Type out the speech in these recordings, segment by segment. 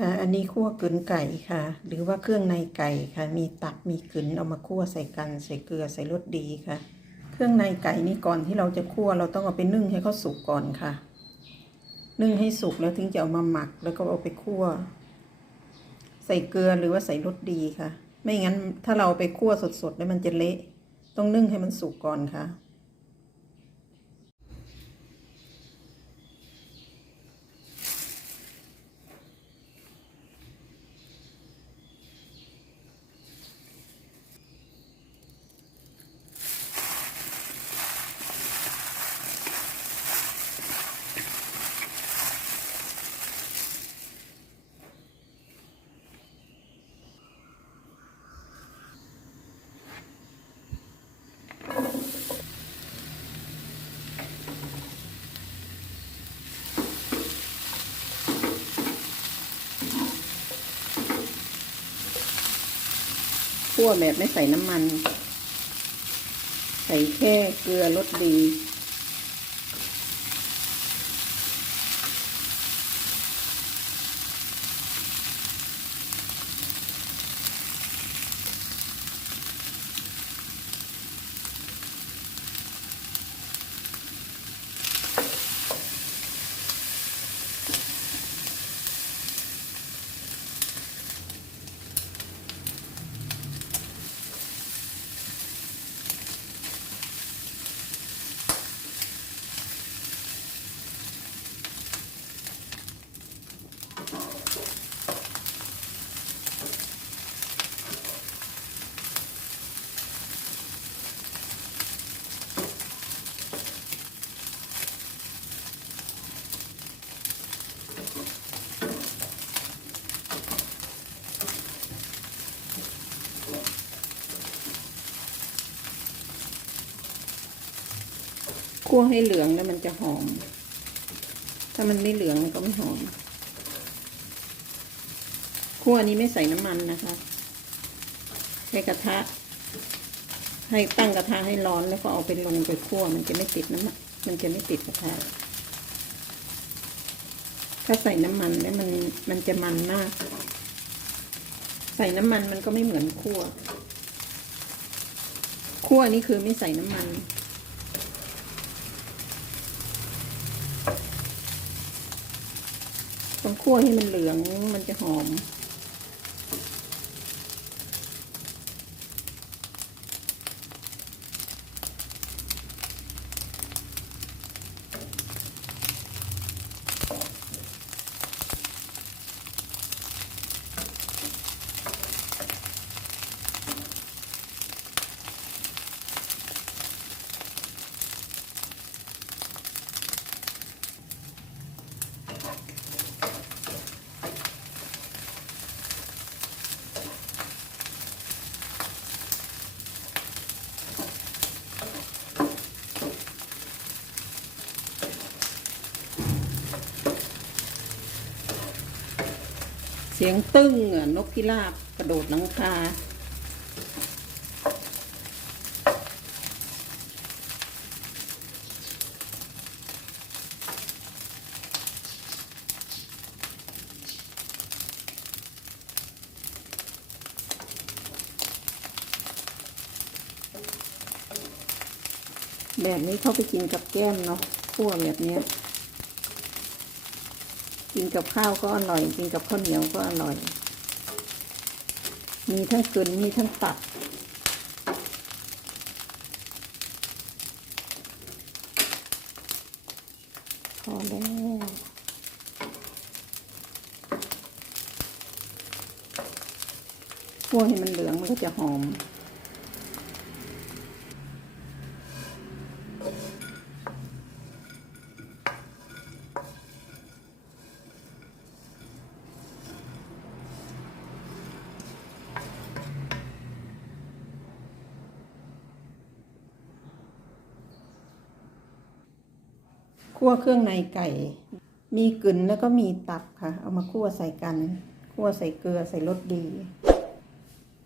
ค่ะ อันนี้คั่วกึนไก่ค่ะ หรือว่าเครื่องในไก่ค่ะ มีตับมีกึนเอามาคั่วใส่กันใส่เกลือใส่รสดีค่ะ เครื่องในไก่นี่ก่อนที่เราจะคั่วเราต้องเอาไปนึ่งให้เขาสุกก่อนค่ะ นึ่งให้สุกแล้วถึงจะเอามาหมักแล้วก็เอาไปคั่ว ใส่เกลือหรือว่าใส่รสดีค่ะ ไม่งั้นถ้าเราไปคั่วสดๆแล้วมันจะเละ ต้องนึ่งให้มันสุกก่อนค่ะ วแบบไม่ใส่น้ำมัน ใส่แค่เกลือรสดี คั่วให้เหลืองแล้วมันจะหอม ถ้ามันไม่เหลืองมันก็ไม่หอม คั่วนี้ไม่ใส่น้ำมันนะคะ ใช้กระทะ ให้ตั้งกระทะให้ร้อนแล้วก็เอาไปลงไปคั่ว มันจะไม่ติดน้ำมัน มันจะไม่ติดกระทะ ถ้าใส่น้ำมันแล้วมันมันจะมันมาก ใส่น้ำมันมันก็ไม่เหมือนคั่ว คั่วนี่คือไม่ใส่น้ำมัน ต้องคั่วให้มันเหลืองมันจะหอม สียงตึ้งอะนกพิราบกระโดดหลังคาแบบนี้เข้าไปกินกับแก้มเนาะคั่วแบบนี้ กินกับข้าวก็อร่อย กินกับข้าวเหนียวก็อร่อย มีทั้งกลืนมีทั้งตับพอแล้วคั่วให้มันเหลืองมันก็จะหอม คั่วเครื่องในไก่ มีกึ่นแล้วก็มีตับค่ะ เอามาคั่วใส่กันคั่วใส่เกลือใส่รสดี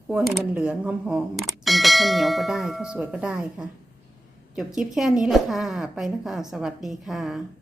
คั่วให้มันเหลืองหอมๆกินกับข้าวเหนียวก็ได้ข้าวสวยก็ได้ค่ะ จบคลิปแค่นี้แหละค่ะ ไปนะคะ สวัสดีค่ะ